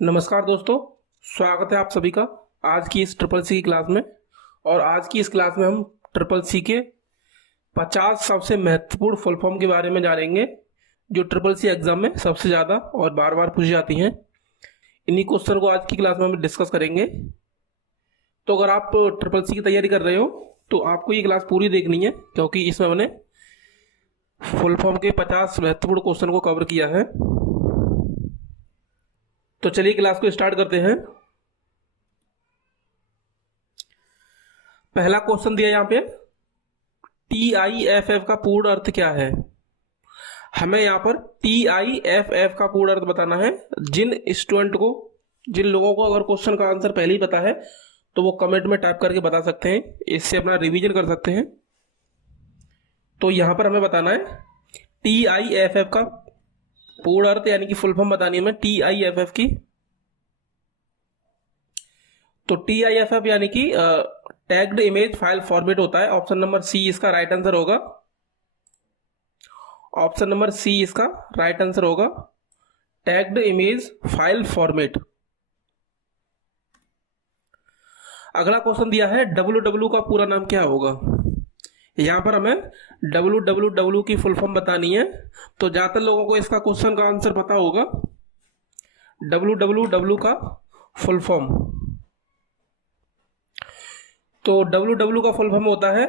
नमस्कार दोस्तों, स्वागत है आप सभी का आज की इस ट्रिपल सी की क्लास में। और आज की इस क्लास में हम ट्रिपल सी के 50 सबसे महत्वपूर्ण फुल फॉर्म के बारे में जानेंगे जो ट्रिपल सी एग्जाम में सबसे ज़्यादा और बार बार पूछी जाती हैं। इन्हीं क्वेश्चन को आज की क्लास में हम डिस्कस करेंगे। तो अगर आप ट्रिपल सी की तैयारी कर रहे हो तो आपको ये क्लास पूरी देखनी है, क्योंकि इसमें मैंने फुल फॉर्म के 50 महत्वपूर्ण क्वेश्चन को कवर किया है। तो चलिए क्लास को स्टार्ट करते हैं। पहला क्वेश्चन दिया यहाँ पे, TIFF का पूर्ण अर्थ क्या है। हमें यहाँ पर TIFF का पूर्ण अर्थ बताना है। जिन लोगों को अगर क्वेश्चन का आंसर पहले ही पता है तो वो कमेंट में टाइप करके बता सकते हैं, इससे अपना रिवीजन कर सकते हैं। तो यहाँ पर हमें बताना है TIFF का पूर्ण अर्थ यानी कि फुल फॉर्म बतानी है हमें TIFF की। तो TIFF यानी कि टैग्ड इमेज फाइल फॉर्मेट होता है। ऑप्शन नंबर सी इसका राइट आंसर होगा। ऑप्शन नंबर सी इसका राइट आंसर होगा, टैग्ड इमेज फाइल फॉर्मेट। अगला क्वेश्चन दिया है www का पूरा नाम क्या होगा। यहां पर हमें www की फुल फॉर्म बतानी है। तो ज्यादातर लोगों को इसका क्वेश्चन का आंसर पता होगा। www का फुल फॉर्म, तो www का फुल फॉर्म होता है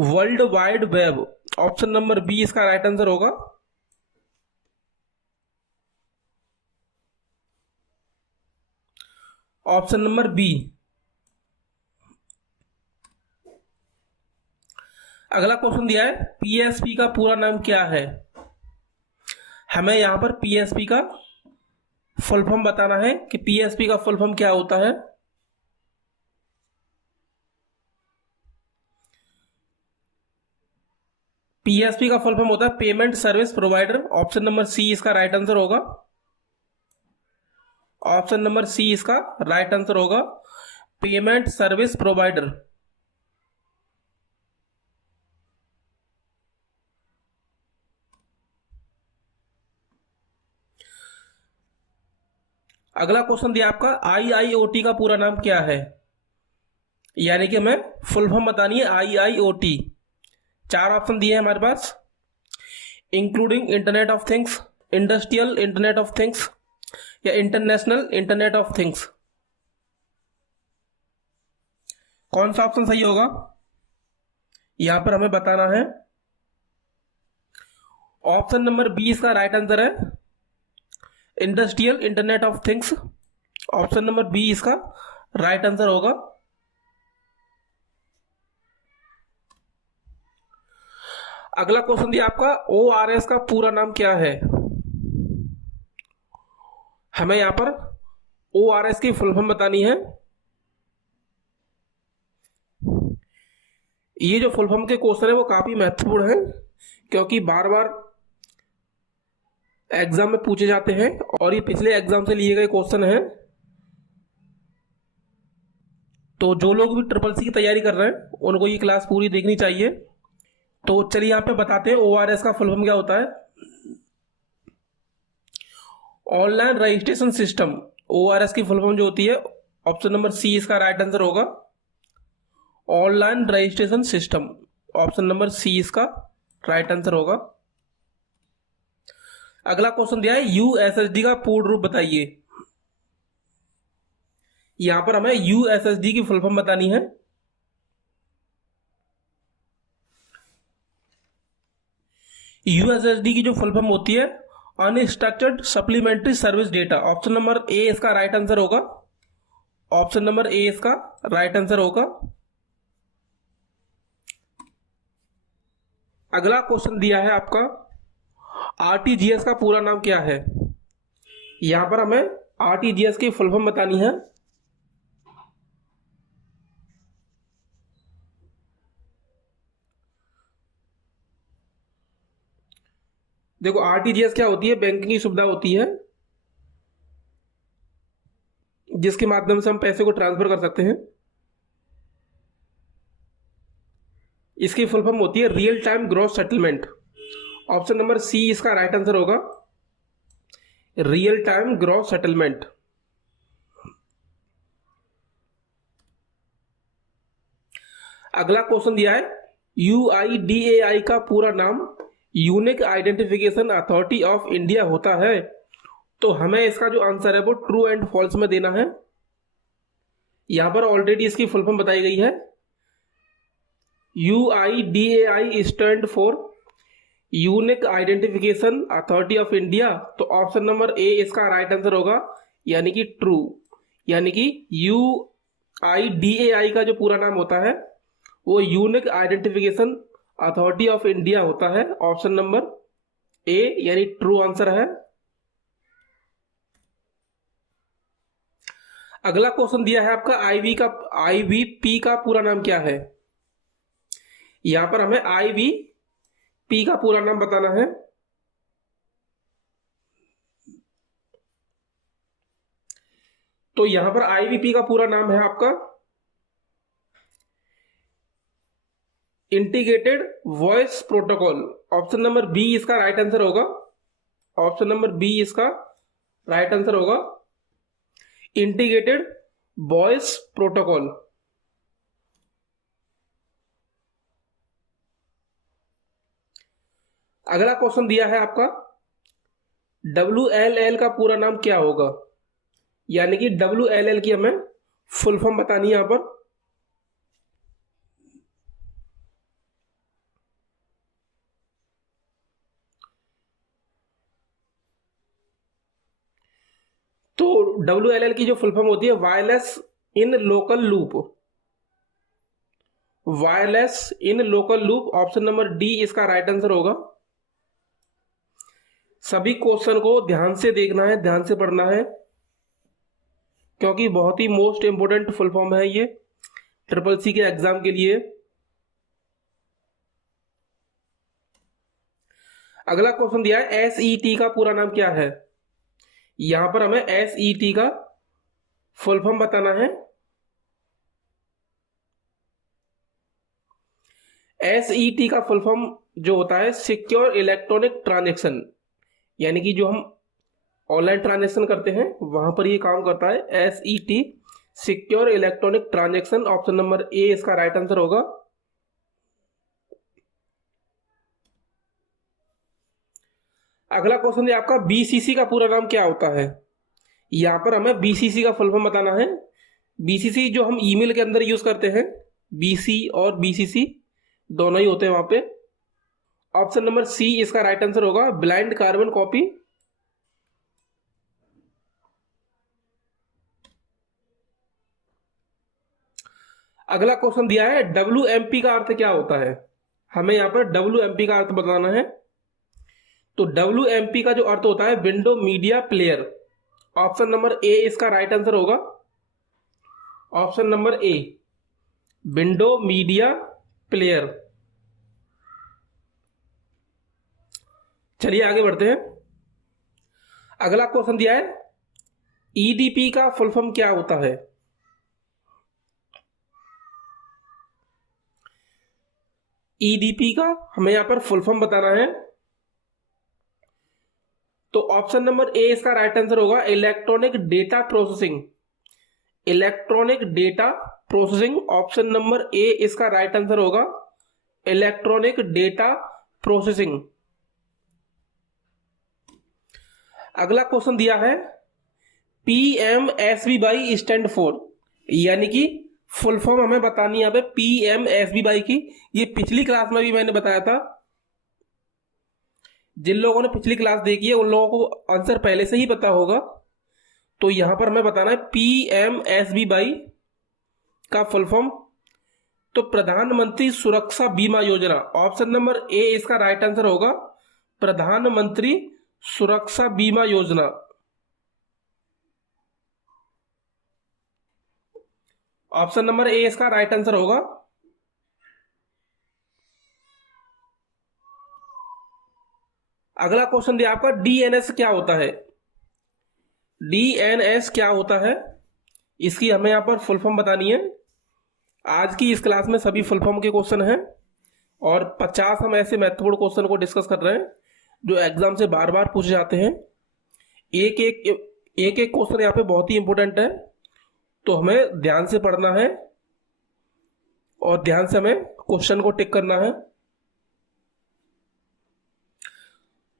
world wide web. Option number B इसका राइट आंसर होगा। Option number B. अगला क्वेश्चन दिया है PSP का पूरा नाम क्या है। हमें यहां पर PSP का फुल फॉर्म बताना है कि PSP का फुल फॉर्म क्या होता है। PSP का फुल फॉर्म होता है payment service provider. Option number C इसका राइट आंसर होगा। ऑप्शन नंबर सी इसका राइट आंसर होगा, पेमेंट सर्विस प्रोवाइडर। अगला क्वेश्चन दिया आपका IIoT का पूरा नाम क्या है। यानी कि हमें फुल फॉर्म बतानी है IIoT। चार ऑप्शन दिए हैं हमारे पास, including internet of things, industrial internet of things या इंटरनेशनल इंटरनेट ऑफ थिंग्स। कौन सा ऑप्शन सही होगा यहां पर हमें बताना है। ऑप्शन नंबर बी इसका राइट आंसर है, industrial internet of things. Option number B इसका राइट आंसर होगा। अगला क्वेश्चन दिया आपका ORS का पूरा नाम क्या है। हमें यहां पर ORS की फुल फॉर्म बतानी है। ये जो फुल फॉर्म के क्वेश्चन है वो काफी महत्वपूर्ण है, क्योंकि बार बार एग्जाम में पूछे जाते हैं और ये पिछले एग्जाम से लिए गए क्वेश्चन हैं। तो जो लोग भी ट्रिपल सी की तैयारी कर रहे हैं उनको ये क्लास पूरी देखनी चाहिए। तो चलिए यहाँ पे बताते हैं ORS का फुल फॉर्म क्या होता है। Online registration system. ORS की फुल फॉर्म जो होती है, ऑप्शन नंबर सी इसका राइट आंसर होगा, online registration system. Option number C इसका राइट आंसर होगा। अगला क्वेश्चन दिया है USSD का पूर्ण रूप बताइए। यहां पर हमें USSD की फुल फॉर्म बतानी है। USSD की जो फुल फॉर्म होती है unstructured supplementary service data. Option number A इसका राइट आंसर होगा। ऑप्शन नंबर ए इसका राइट आंसर होगा। अगला क्वेश्चन दिया है आपका RTGS का पूरा नाम क्या है। यहां पर हमें RTGS की फुल फॉर्म बतानी है। देखो RTGS क्या होती है, बैंकिंग की सुविधा होती है जिसके माध्यम से हम पैसे को ट्रांसफर कर सकते हैं। इसकी फुल फॉर्म होती है real time gross settlement. Option number C इसका राइट आंसर होगा, रियल टाइम ग्रॉस सेटलमेंट। अगला क्वेश्चन दिया है UIDAI का पूरा नाम unique identification authority of India होता है। तो हमें इसका जो आंसर है वो ट्रू एंड फॉल्स में देना है। यहां पर ऑलरेडी इसकी फुल फॉर्म बताई गई है। UIDAI stand for unique identification authority of India. तो ऑप्शन नंबर ए इसका राइट आंसर होगा, यानी कि ट्रू। यानी कि UIDAI का जो पूरा नाम होता है वो unique identification authority of India होता है। ऑप्शन नंबर ए यानी ट्रू आंसर है। अगला क्वेश्चन दिया है आपका IVP का पूरा नाम क्या है। यहां पर हमें IVP का पूरा नाम बताना है। तो यहां पर IVP का पूरा नाम है आपका integrated voice protocol. Option number B इसका राइट आंसर होगा। ऑप्शन नंबर बी इसका राइट आंसर होगा, इंटीग्रेटेड वॉइस प्रोटोकॉल। अगला क्वेश्चन दिया है आपका WLL का पूरा नाम क्या होगा। यानी कि WLL की हमें फुल फॉर्म बतानी है यहां पर। तो WLL की जो फुल फॉर्म होती है wireless in local loop. Wireless in local loop. Option number D इसका राइट आंसर होगा। सभी क्वेश्चन को ध्यान से देखना है, ध्यान से पढ़ना है, क्योंकि बहुत ही मोस्ट इंपोर्टेंट फुल फॉर्म है ये ट्रिपल-सी के एग्जाम के लिए। अगला क्वेश्चन दिया है SET का पूरा नाम क्या है। यहां पर हमें SET का फुल फॉर्म बताना है। SET का फुल फॉर्म जो होता है सिक्योर इलेक्ट्रॉनिक ट्रांजैक्शन। यानी कि जो हम ऑनलाइन ट्रांजैक्शन करते हैं वहां पर ये काम करता है। SET secure electronic transaction. Option number A इसका राइट आंसर होगा। अगला क्वेश्चन है आपका BCC का पूरा नाम क्या होता है। यहां पर हमें BCC का फुल फॉर्म बताना है। BCC जो हम ईमेल के अंदर यूज करते हैं, BC और BCC दोनों ही होते हैं वहां पे। ऑप्शन नंबर सी इसका राइट आंसर होगा, ब्लाइंड कार्बन कॉपी। अगला क्वेश्चन दिया है WMP का अर्थ क्या होता है। हमें यहां पर WMP का अर्थ बताना है। तो WMP का जो अर्थ होता है window media player. Option number A इसका राइट आंसर होगा। Option number a window media player. चलिए आगे बढ़ते हैं। अगला क्वेश्चन दिया है EDP का फुल फॉर्म क्या होता है। EDP का हमें यहां पर फुल फॉर्म बताना है। तो ऑप्शन नंबर ए इसका राइट आंसर होगा, electronic data processing. Electronic data processing. Option number A इसका राइट आंसर होगा, इलेक्ट्रॉनिक डेटा प्रोसेसिंग। अगला क्वेश्चन दिया है PMSBY स्टैंड फॉर। यानी कि फुल फॉर्म हमें बतानी है यहाँ पे PMSBY की। ये पिछली क्लास में भी मैंने बताया था। जिन लोगों ने पिछली क्लास देखी है उन लोगों को आंसर पहले से ही पता होगा। तो यहां पर हमें बताना है PMSBY का फुल फॉर्म। तो प्रधानमंत्री सुरक्षा बीमा योजना। ऑप्शन नंबर ए इसका राइट आंसर होगा, प्रधानमंत्री सुरक्षा बीमा योजना। ऑप्शन नंबर ए इसका राइट आंसर होगा। अगला क्वेश्चन दिया आपका DNS क्या होता है। DNS क्या होता है, इसकी हमें यहां पर फुल फॉर्म बतानी है। आज की इस क्लास में सभी फुल फॉर्म के क्वेश्चन हैं और 50 हम ऐसे महत्वपूर्ण क्वेश्चन को डिस्कस कर रहे हैं जो एग्जाम से बार बार पूछे जाते हैं। एक एक क्वेश्चन यहाँ पे बहुत ही इंपॉर्टेंट है, तो हमें ध्यान से पढ़ना है और ध्यान से हमें क्वेश्चन को टिक करना है।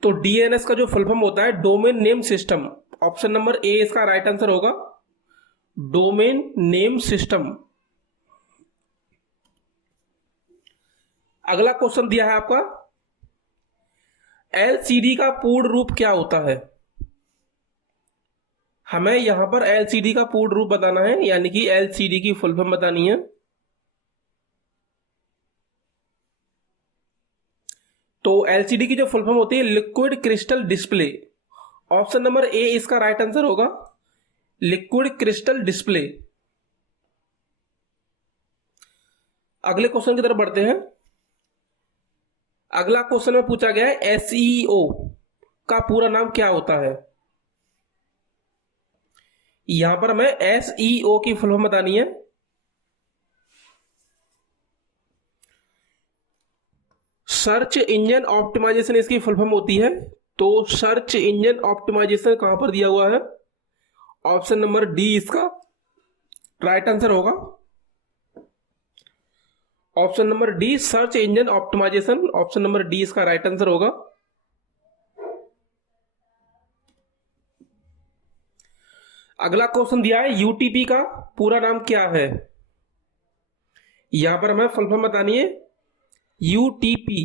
तो डीएनएस का जो फुल फॉर्म होता है domain name system. Option number A इसका राइट आंसर होगा, डोमेन नेम सिस्टम। अगला क्वेश्चन दिया है आपका, एलसीडी का पूर्ण रूप क्या होता है। हमें यहां पर एलसीडी का पूर्ण रूप बताना है, यानी कि एलसीडी की फुल फॉर्म बतानी है। तो एलसीडी की जो फुल फॉर्म होती है liquid crystal display. Option number A इसका राइट आंसर होगा, लिक्विड क्रिस्टल डिस्प्ले। अगले क्वेश्चन की तरफ बढ़ते हैं। अगला क्वेश्चन में पूछा गया है एसईओ का पूरा नाम क्या होता है। यहां पर हमें एसईओ की फुल फॉर्म बतानी है। सर्च इंजन ऑप्टिमाइजेशन इसकी फुल फॉर्म होती है। तो सर्च इंजन ऑप्टिमाइजेशन कहां पर दिया हुआ है। ऑप्शन नंबर डी इसका राइट आंसर होगा, option number D search engine optimisation. Option number D इसका राइट आंसर होगा। अगला क्वेश्चन दिया है यूटीपी का पूरा नाम क्या है। यहां पर हमें फुल फॉर्म बतानी है यूटीपी।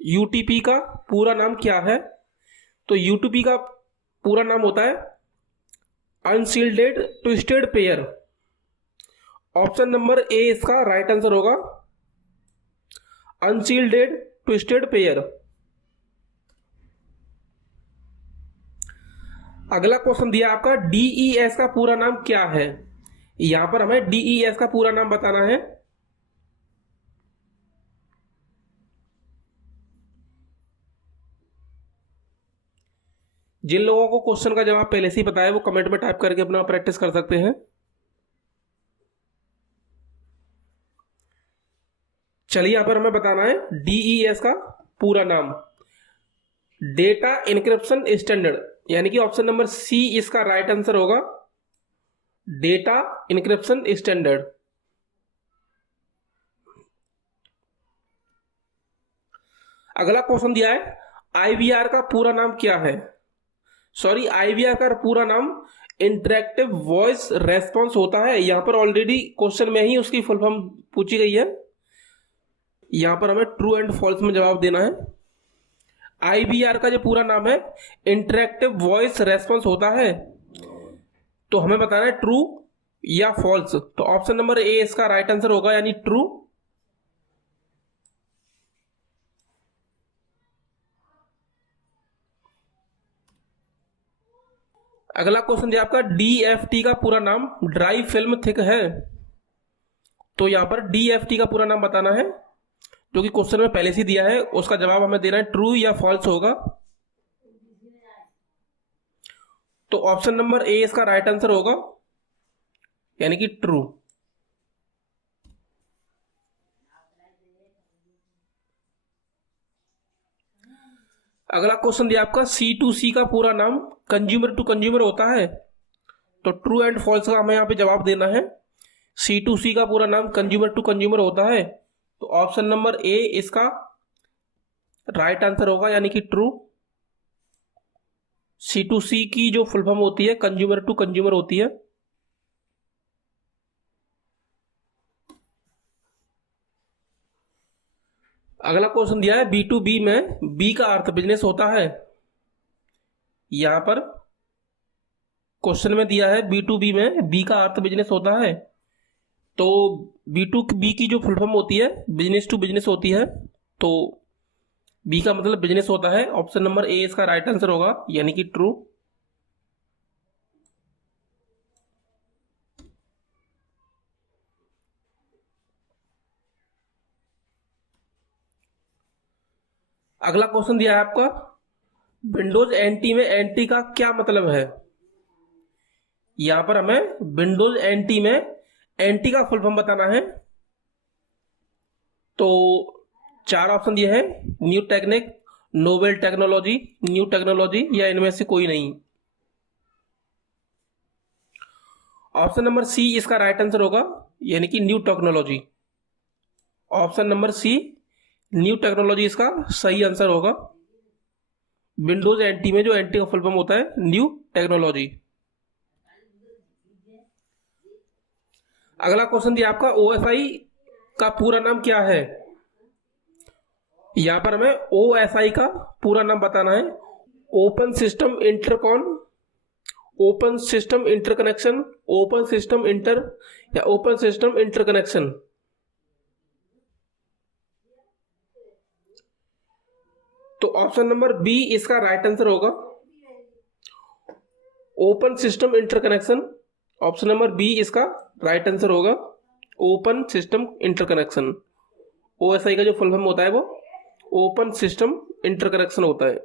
यूटीपी का पूरा नाम क्या है। तो यूटीपी का पूरा नाम होता है unshielded twisted pair. Option number A इसका राइट आंसर होगा, अनशील्डेड ट्विस्टेड पेयर। अगला क्वेश्चन दिया आपका डीईएस का पूरा नाम क्या है। यहां पर हमें डीईएस का पूरा नाम बताना है। जिन लोगों को क्वेश्चन का जवाब पहले से ही पता है वो कमेंट में टाइप करके अपना प्रैक्टिस कर सकते हैं। चलिए यहां पर हमें बताना है डीईएस का पूरा नाम, डेटा इनक्रिप्शन स्टैंडर्ड, यानी कि ऑप्शन नंबर सी इसका राइट आंसर होगा, डेटा इनक्रिप्शन स्टैंडर्ड। अगला क्वेश्चन दिया है आईवीआर का पूरा नाम क्या है। सॉरी, आईवीआर का पूरा नाम इंटरेक्टिव वॉइस रेस्पॉन्स होता है। यहां पर ऑलरेडी क्वेश्चन में ही उसकी फुल फॉर्म पूछी गई है। यहां पर हमें ट्रू एंड फॉल्स में जवाब देना है। आईवीआर का जो पूरा नाम है इंटरेक्टिव वॉइस रेस्पॉन्स होता है। तो हमें बताना है ट्रू या फॉल्स। तो ऑप्शन नंबर ए इसका राइट आंसर होगा, यानी ट्रू। अगला क्वेश्चन दिया आपका डीएफटी का पूरा नाम ड्राई फिल्म थिक है। तो यहां पर डीएफटी का पूरा नाम बताना है, जो कि क्वेश्चन में पहले से दिया है। उसका जवाब हमें देना है ट्रू या फॉल्स होगा। तो ऑप्शन नंबर ए इसका राइट आंसर होगा, यानी कि ट्रू। अगला क्वेश्चन दिया आपका C2C का पूरा नाम कंज्यूमर टू कंज्यूमर होता है। तो ट्रू एंड फॉल्स का हमें यहां पे जवाब देना है। C2C का पूरा नाम कंज्यूमर टू कंज्यूमर होता है। तो ऑप्शन नंबर ए इसका राइट आंसर होगा, यानी कि ट्रू। C2C की जो फुल फॉर्म होती है कंज्यूमर टू कंज्यूमर होती है। अगला क्वेश्चन दिया है B2B में बी का अर्थ बिजनेस होता है। यहां पर क्वेश्चन में दिया है B2B में बी का अर्थ बिजनेस होता है। तो B2B की जो फुल फॉर्म होती है बिजनेस टू बिजनेस होती है। तो बी का मतलब बिजनेस होता है। ऑप्शन नंबर ए इसका राइट आंसर होगा, यानी कि ट्रू। अगला क्वेश्चन दिया है आपका विंडोज एनटी में एनटी का क्या मतलब है। यहां पर हमें विंडोज एनटी में एनटी का फुल फॉर्म बताना है। तो चार ऑप्शन दिए हैं, new technique, novel technology, new technology, या इनमें से कोई नहीं। ऑप्शन नंबर सी इसका राइट आंसर होगा, यानी कि new technology. Option number C new technology इसका सही आंसर होगा। विंडोज एनटी में जो एनटी का फुल फॉर्म होता है न्यू टेक्नोलॉजी। अगला क्वेश्चन दिया आपका ओएसआई का पूरा नाम क्या है। यहां पर हमें ओएसआई का पूरा नाम बताना है। Open system intercon, open system interconnection, open system inter या ओपन सिस्टम इंटरकनेक्शन। तो ऑप्शन नंबर बी इसका राइट आंसर होगा, open system interconnection. Option number B इसका राइट आंसर होगा, ओपन सिस्टम इंटरकनेक्शन। ओएसआई का जो फुल फॉर्म होता है वो ओपन सिस्टम इंटरकनेक्शन होता है।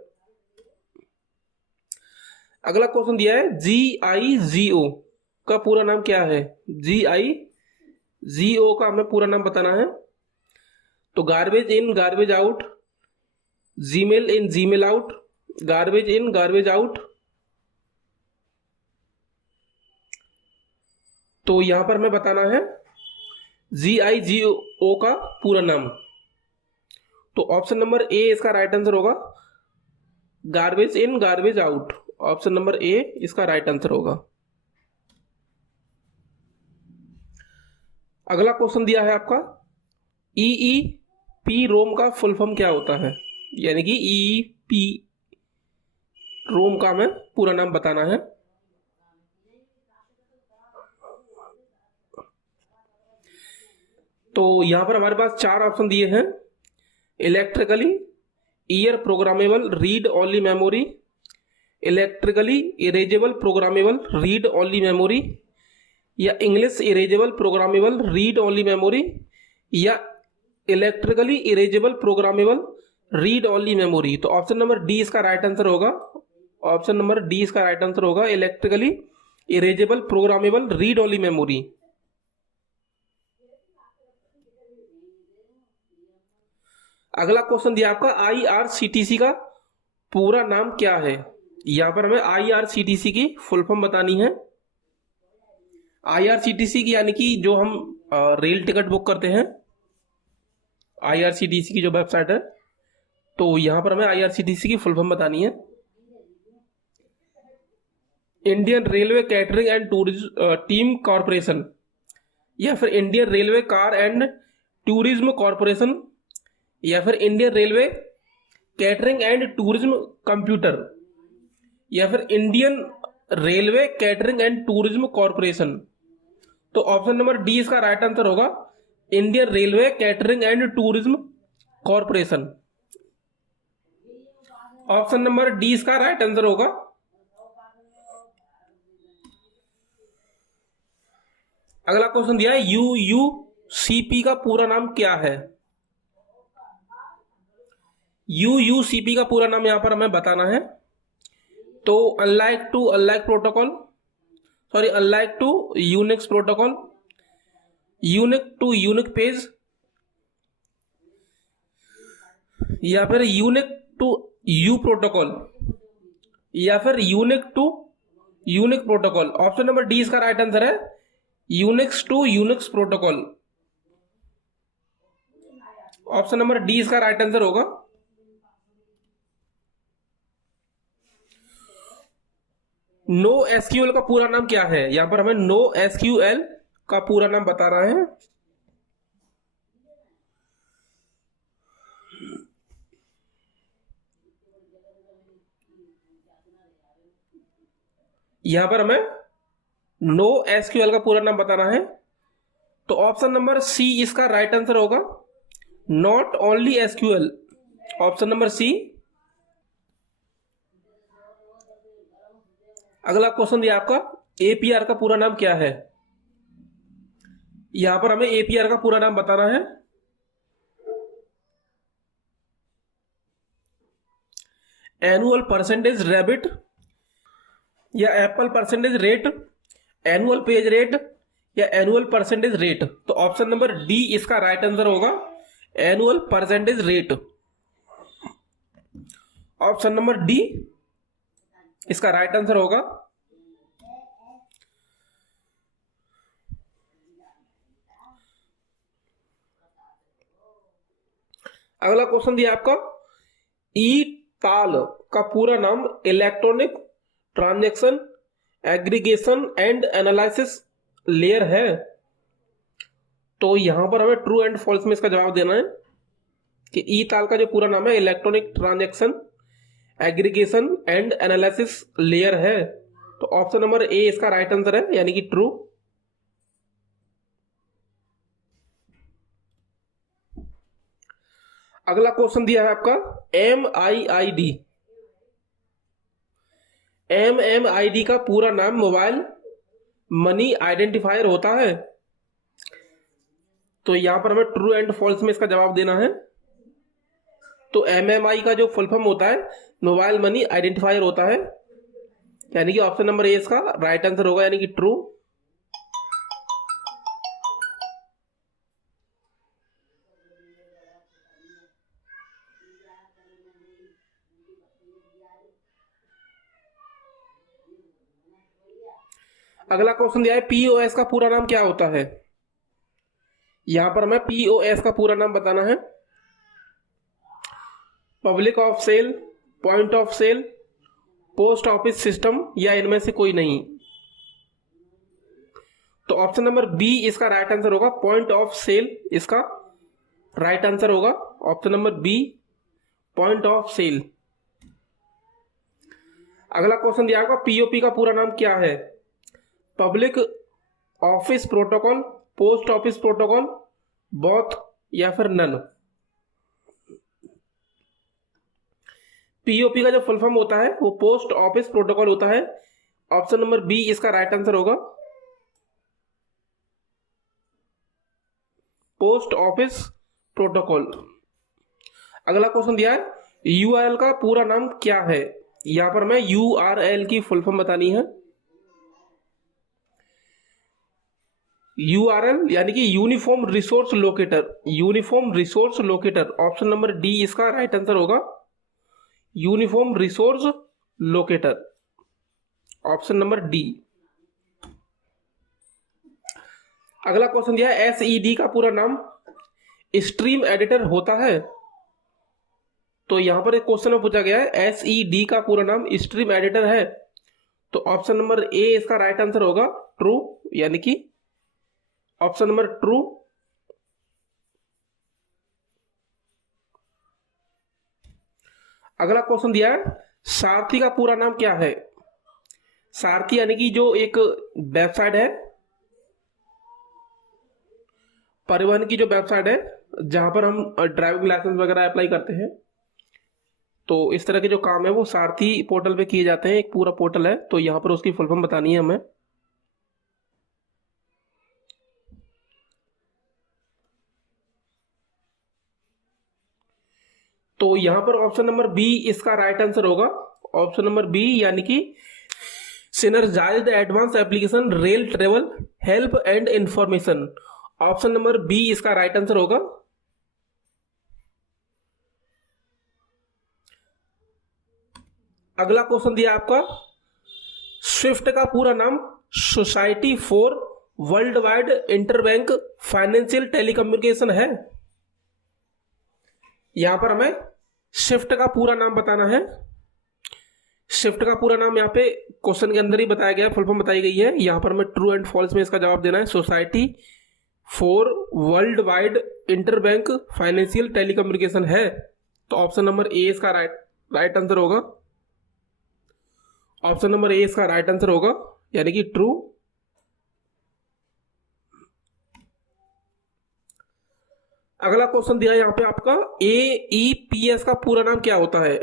अगला क्वेश्चन दिया है जीआईजीओ का पूरा नाम क्या है। जीआईजीओ का हमें पूरा नाम बताना है। तो garbage in garbage out, Gmail in Gmail out, garbage in garbage out. तो यहां पर हमें बताना है जीआईजीओ का पूरा नाम। तो ऑप्शन नंबर ए इसका राइट आंसर होगा, garbage in garbage out. Option number A इसका राइट आंसर होगा। अगला क्वेश्चन दिया है आपका ईईपी रोम का फुल फॉर्म क्या होता है, यानी कि ईईपी रोम का हमें पूरा नाम बताना है। तो यहां पर हमारे पास चार ऑप्शन दिए हैं, electrically ear programmable read only memory, electrically erasable programmable read only memory, या English erasable programmable read only memory, या electrically erasable programmable read only memory. तो ऑप्शन नंबर डी इसका राइट आंसर होगा, ऑप्शन नंबर डी इसका right answer होगा, electrically erasable programmable read only memory. अगला question दिया आपका आईआरसीटीसी का पूरा नाम क्या है। यहां पर हमें आईआरसीटीसी की फुल फॉर्म बतानी है। आईआरसीटीसी की यानी कि जो हम रेल टिकट बुक करते हैं, आईआरसीटीसी की जो वेबसाइट है, तो यहां पर हमें आईआरसीटीसी की फुल फॉर्म बतानी है। Indian railway catering and tourism team corporation, या फिर Indian railway car and tourism corporation, या फिर Indian railway catering and tourism computer, या फिर Indian railway catering and tourism corporation. तो ऑप्शन नंबर डी इसका राइट आंसर होगा, Indian railway catering and tourism corporation. Option number D इसका right answer होगा। अगला क्वेश्चन दिया है यूयूसीपी का पूरा नाम क्या है। यूयूसीपी का पूरा नाम यहां पर हमें बताना है। तो unlike to Unix protocol, unique to unique page, या फिर यूनिक टू यू प्रोटोकॉल, या फिर unique to unique protocol. Option number D इसका राइट आंसर है, Unix to Unix protocol. Option number D इसका राइट आंसर होगा। नो एसक्यूएल का पूरा नाम क्या है। यहां पर हमें नो एसक्यूएल का पूरा नाम बता रहा है। यहां पर हमें नो एसक्यूएल का पूरा नाम बताना है। तो ऑप्शन नंबर सी इसका राइट आंसर होगा, not only SQL. Option number C. अगला क्वेश्चन दिया आपका एपीआर का पूरा नाम क्या है। यहां पर हमें एपीआर का पूरा नाम बताना है। एनुअल परसेंटेज रेबिट, या Apple percentage rate, annual page rate, या एनुअल परसेंटेज रेट। तो ऑप्शन नंबर डी इसका राइट आंसर होगा, annual percentage rate. Option number D इसका राइट आंसर होगा। अगला क्वेश्चन दिया आपका, ई ताल का पूरा नाम electronic transaction aggregation and analysis layer है। तो यहां पर हमें ट्रू एंड फॉल्स में इसका जवाब देना है कि ई ताल का जो पूरा नाम है electronic transaction aggregation and analysis layer है। तो ऑप्शन नंबर ए इसका राइट आंसर है, यानी कि ट्रू। अगला क्वेश्चन दिया है आपका, MIID। MMID का पूरा नाम मोबाइल मनी आइडेंटिफायर होता है। तो यहां पर हमें ट्रू एंड फॉल्स में इसका जवाब देना है। तो MMI का जो फुल फॉर्म होता है मोबाइल मनी आइडेंटिफायर होता है, यानी कि ऑप्शन नंबर ए इसका राइट आंसर होगा, यानी कि ट्रू। अगला क्वेश्चन दिया है, POS का पूरा नाम क्या होता है। यहां पर हमें POS का पूरा नाम बताना है। Public of sale, point of sale, post office system, या इनमें से कोई नहीं। तो ऑप्शन नंबर बी इसका राइट आंसर होगा, पॉइंट ऑफ सेल इसका राइट आंसर होगा, option number B point of sale. अगला क्वेश्चन दिया होगा, POP का पूरा नाम क्या है। Public office protocol, post office protocol, both, या फिर नन। POP का जो फुल फॉर्म होता है वो पोस्ट ऑफिस प्रोटोकॉल होता है, ऑप्शन नंबर बी इसका राइट आंसर होगा, पोस्ट ऑफिस प्रोटोकॉल। अगला क्वेश्चन दिया है, URL का पूरा नाम क्या है। यहां पर हमें URL की फुल फॉर्म बतानी है। URL यानी कि uniform resource locator, uniform resource locator, option number D इसका राइट आंसर होगा, uniform resource locator, option number D. अगला क्वेश्चन दिया है, SED का पूरा नाम स्ट्रीम एडिटर होता है। तो यहां पर एक क्वेश्चन में पूछा गया है SED का पूरा नाम स्ट्रीम एडिटर है। तो ऑप्शन नंबर ए इसका राइट आंसर होगा, ट्रू, यानी कि ऑप्शन नंबर ट्रू। अगला क्वेश्चन दिया है, सारथी का पूरा नाम क्या है। सारथी यानी कि जो एक वेबसाइट है, परिवहन की जो वेबसाइट है जहां पर हम ड्राइविंग लाइसेंस वगैरह अप्लाई करते हैं, तो इस तरह के जो काम है वो सारथी पोर्टल पे किए जाते हैं। एक पूरा पोर्टल है, तो यहां पर उसकी फुल फॉर्म बतानी है हमें। तो यहां पर ऑप्शन नंबर बी इसका राइट आंसर होगा, ऑप्शन नंबर बी, यानी कि synergized advance application rail travel help and information, option number B इसका राइट आंसर होगा। अगला क्वेश्चन दिया आपका, स्विफ्ट का पूरा नाम society for world wide interbank financial telecommunication है। यहां पर हमें स्विफ्ट का पूरा नाम बताना है। स्विफ्ट का पूरा नाम यहाँ पे क्वेश्चन के अंदर ही बताया गया, फुल फॉर्म बताई गई है। यहां पर हमें ट्रू एंड फॉल्स में इसका जवाब देना है। Society for world wide interbank financial telecommunication है, तो ऑप्शन नंबर ए इसका राइट आंसर होगा, ऑप्शन नंबर ए इसका राइट आंसर होगा, यानी कि ट्रू। अगला क्वेश्चन दिया है यहाँ पे आपका, AEPS का पूरा नाम क्या होता है।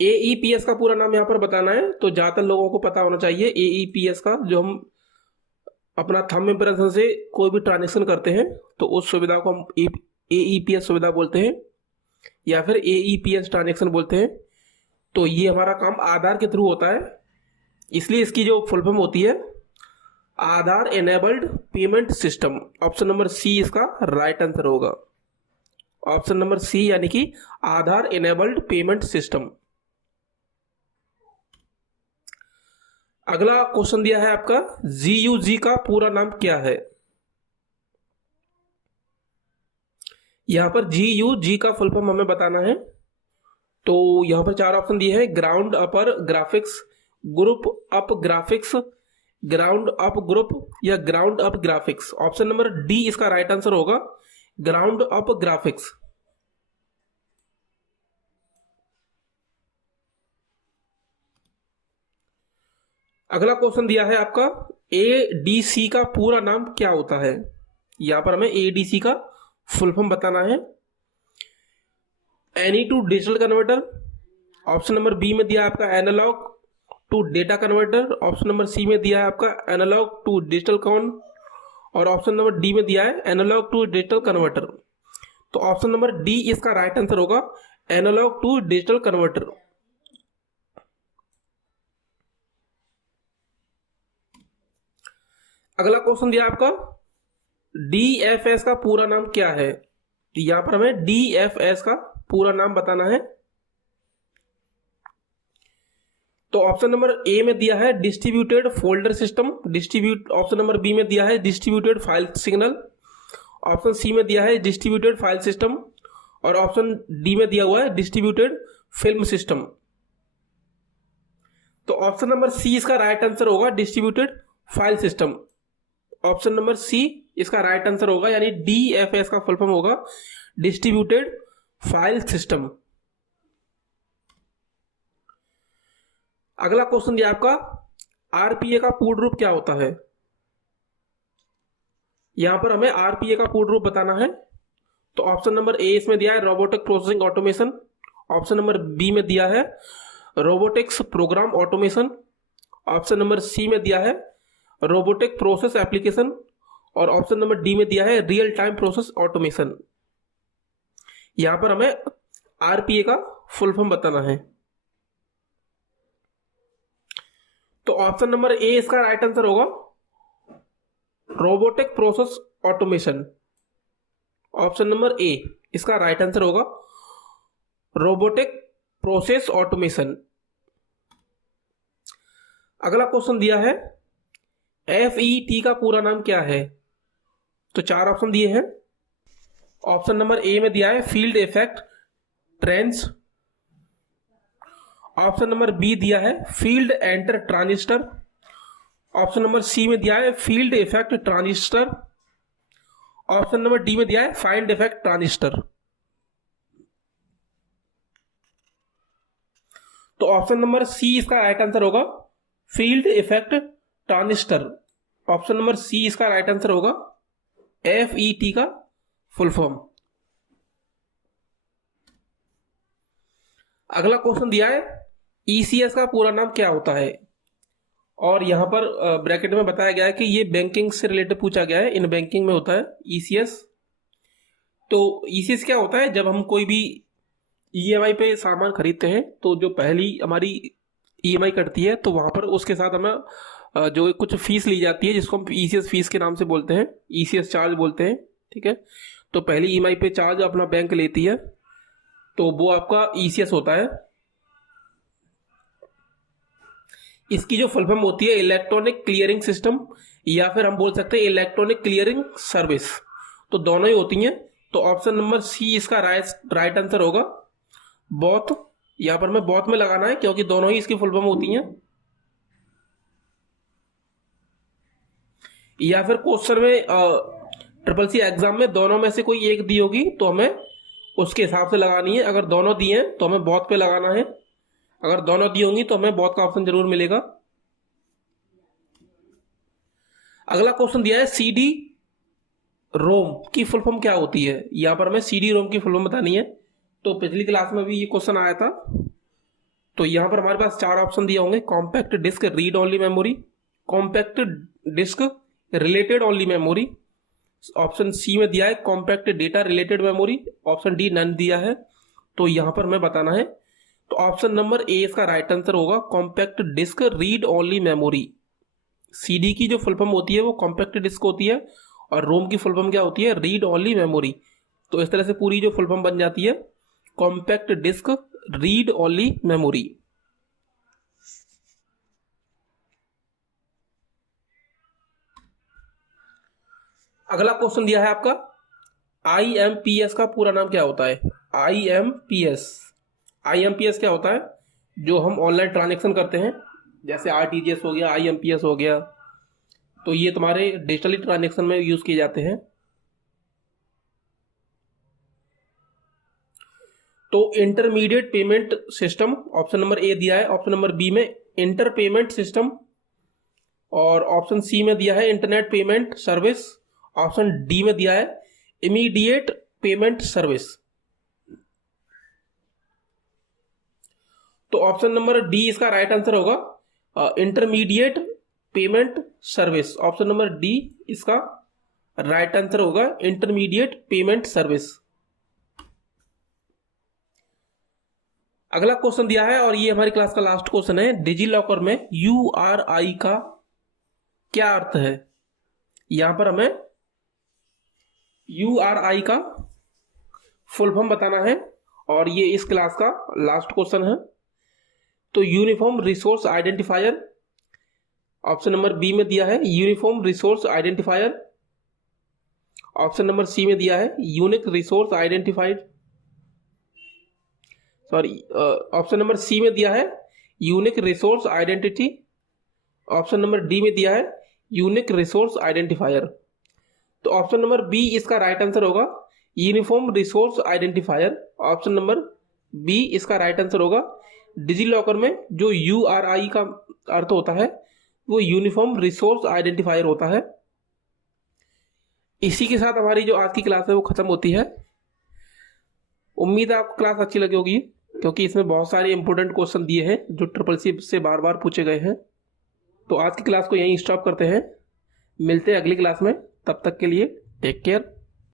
AEPS का पूरा नाम यहाँ पर बताना है। तो ज्यादातर लोगों को पता होना चाहिए AEPS का, जो हम अपना थंब इम्प्रेशन से कोई भी ट्रांजेक्शन करते हैं तो उस सुविधा को हम AEPS सुविधा बोलते हैं, या फिर AEPS ट्रांजेक्शन बोलते हैं। तो ये हमारा काम आधार के थ्रू होता है, इसलिए इसकी जो फुल फॉर्म होती है Aadhaar enabled payment system, option number C इसका राइट आंसर होगा, ऑप्शन नंबर सी, यानी कि आधार एनेबल्ड पेमेंट सिस्टम। अगला क्वेश्चन दिया है आपका, GUG का पूरा नाम क्या है। यहाँ पर जी का फुल फॉर्म हमें बताना है। तो यहाँ पर चार ऑप्शन दिए हैं, ground upper graphics, group up graphics, ground up group या ground up graphics. Option number D इसका राइट आंसर होगा, ग्राउंड अप ग्राफिक्स। अगला क्वेश्चन दिया है आपका, एडीसी का पूरा नाम क्या होता है। यहां पर हमें एडीसी का फुल फॉर्म बताना है। Any to digital converter, option number B में दिया है आपका analogue to data converter, option number C में दिया है आपका एनालॉग टू डिजिटल कॉन, और ऑप्शन नंबर डी में दिया है एनालॉग टू डिजिटल कन्वर्टर। तो ऑप्शन नंबर डी इसका राइट आंसर होगा, एनालॉग टू डिजिटल कन्वर्टर। अगला क्वेश्चन दिया आपका, डीएफएस का पूरा नाम क्या है। तो यहां पर हमें डीएफएस का पूरा नाम बताना है। तो ऑप्शन नंबर ए में दिया है distributed folder system, option number B में दिया है distributed file signal, option C में दिया है डिस्ट्रीब्यूटेड फाइल सिस्टम, और ऑप्शन डी में दिया हुआ है डिस्ट्रीब्यूटेड फिल्म सिस्टम। तो ऑप्शन नंबर सी इसका राइट आंसर होगा, distributed file system. Option number C इसका राइट आंसर होगा, यानी डीएफएस का फुल फॉर्म होगा डिस्ट्रीब्यूटेड फाइल सिस्टम। अगला क्वेश्चन दिया आपका, आरपीए का पूर्ण रूप क्या होता है। यहां पर हमें आरपीए का पूर्ण रूप बताना है। तो ऑप्शन नंबर ए इसमें दिया है robotic processing automation, option number B में दिया है robotics program automation, option number C में दिया है रोबोटिक प्रोसेस एप्लीकेशन, और ऑप्शन नंबर डी में दिया है रियल टाइम प्रोसेस ऑटोमेशन। यहां पर हमें आरपीए का फुल फॉर्म बताना है। तो ऑप्शन नंबर ए इसका राइट आंसर होगा, robotic process automation. Option number A इसका राइट आंसर होगा, रोबोटिक प्रोसेस ऑटोमेशन। अगला क्वेश्चन दिया है, एफईटी का पूरा नाम क्या है। तो चार ऑप्शन दिए हैं। ऑप्शन नंबर ए में दिया है field effect trends, option number B दिया है field enter transistor, option number C में दिया है field effect transistor, option number D में दिया है फाइंड इफेक्ट ट्रांजिस्टर। तो ऑप्शन नंबर सी इसका राइट आंसर होगा, field effect transistor. Option number C इसका राइट आंसर होगा, एफईटी का फुल फॉर्म। अगला क्वेश्चन दिया है, ईसीएस का पूरा नाम क्या होता है। और यहां पर ब्रैकेट में बताया गया है कि ये बैंकिंग से रिलेटेड पूछा गया है, इन बैंकिंग में होता है ईसीएस। तो ईसीएस क्या होता है, जब हम कोई भी ईएमआई पे सामान खरीदते हैं तो जो पहली हमारी ईएमआई कटती है तो वहां पर उसके साथ हमें जो कुछ फीस ली जाती है जिसको हम ईसीएस फीस के नाम से बोलते हैं, ईसीएस चार्ज बोलते हैं। ठीक है, तो पहली ईएमआई पे चार्ज अपना बैंक लेती है तो वो आपका ईसीएस होता है। इसकी जो फुल फॉर्म होती है इलेक्ट्रॉनिक क्लियरिंग सिस्टम, या फिर हम बोल सकते हैं इलेक्ट्रॉनिक क्लियरिंग सर्विस। तो दोनों ही होती हैं। तो ऑप्शन नंबर सी इसका राइट आंसर होगा, बोथ। यहां पर हमें बोथ में लगाना है क्योंकि दोनों ही इसकी फुल फॉर्म होती हैं। या फिर क्वेश्चन में ट्रिपल सी एग्जाम में दोनों में से कोई एक दी होगी तो हमें उसके हिसाब से लगानी है। अगर दोनों दी हैं तो हमें बोथ पे लगाना है, अगर दोनों दी होंगी तो हमें बोथ का ऑप्शन जरूर मिलेगा। अगला क्वेश्चन दिया है, सीडी रोम की फुल फॉर्म क्या होती है। यहां पर हमें सीडी रोम की फुल फॉर्म बतानी है। तो पिछली क्लास में भी ये क्वेश्चन आया था। तो यहां पर हमारे पास चार ऑप्शन दिए होंगे, compact disc read only memory, compact disc related only memory, option C में दिया है compact data related memory, option D none दिया है। तो यहां पर हमें बताना है। तो ऑप्शन नंबर ए इसका राइट आंसर होगा, compact disc read only memory. CD की जो फुल फॉर्म होती है वो कॉम्पैक्ट डिस्क होती है और रोम की फुल फॉर्म क्या होती है, रीड ओनली मेमोरी। तो इस तरह से पूरी जो फुल फॉर्म बन जाती है, compact disc read only memory. अगला क्वेश्चन दिया है आपका, IMPS का पूरा नाम क्या होता है? IMPS क्या होता है? जो हम ऑनलाइन ट्रांजेक्शन करते हैं, जैसे RTGS हो गया, IMPS हो गया, तो ये तुम्हारे डिजिटली ट्रांजेक्शन में यूज किए जाते हैं। तो intermediate payment system option number ए दिया है, ऑप्शन नंबर बी में इंटर पेमेंट सिस्टम, और ऑप्शन सी में दिया है internet payment service, option D में दिया है इमीडिएट पेमेंट सर्विस। तो ऑप्शन नंबर डी इसका राइट आंसर होगा, intermediate payment service. Option number D इसका राइट आंसर होगा, इंटरमीडिएट पेमेंट सर्विस। अगला क्वेश्चन दिया है और ये हमारी क्लास का लास्ट क्वेश्चन है। डिजी लॉकर में URI का क्या अर्थ है? यहां पर हमें URI का फुल फॉर्म बताना है और ये इस क्लास का लास्ट क्वेश्चन है। तो uniform resource identifier, option number B में दिया है uniform resource identifier, option number C में दिया है unique resource identified, option number C में दिया है unique resource identity, option number D में दिया है यूनिक रिसोर्स आइडेंटिफायर। तो ऑप्शन नंबर बी इसका राइट आंसर होगा, uniform resource identifier. Option number B इसका राइट आंसर होगा। डिजी लॉकर में जो URI का अर्थ होता है वो यूनिफॉर्म रिसोर्स आइडेंटिफायर होता है। इसी के साथ हमारी जो आज की क्लास है वो खत्म होती है। उम्मीद है आपको क्लास अच्छी लगी होगी, क्योंकि इसमें बहुत सारे इंपॉर्टेंट क्वेश्चन दिए हैं जो ट्रिपल सी से बार बार पूछे गए हैं। तो आज की क्लास को यहीं स्टॉप करते हैं, मिलते हैं अगली क्लास में। तब तक के लिए टेक केयर।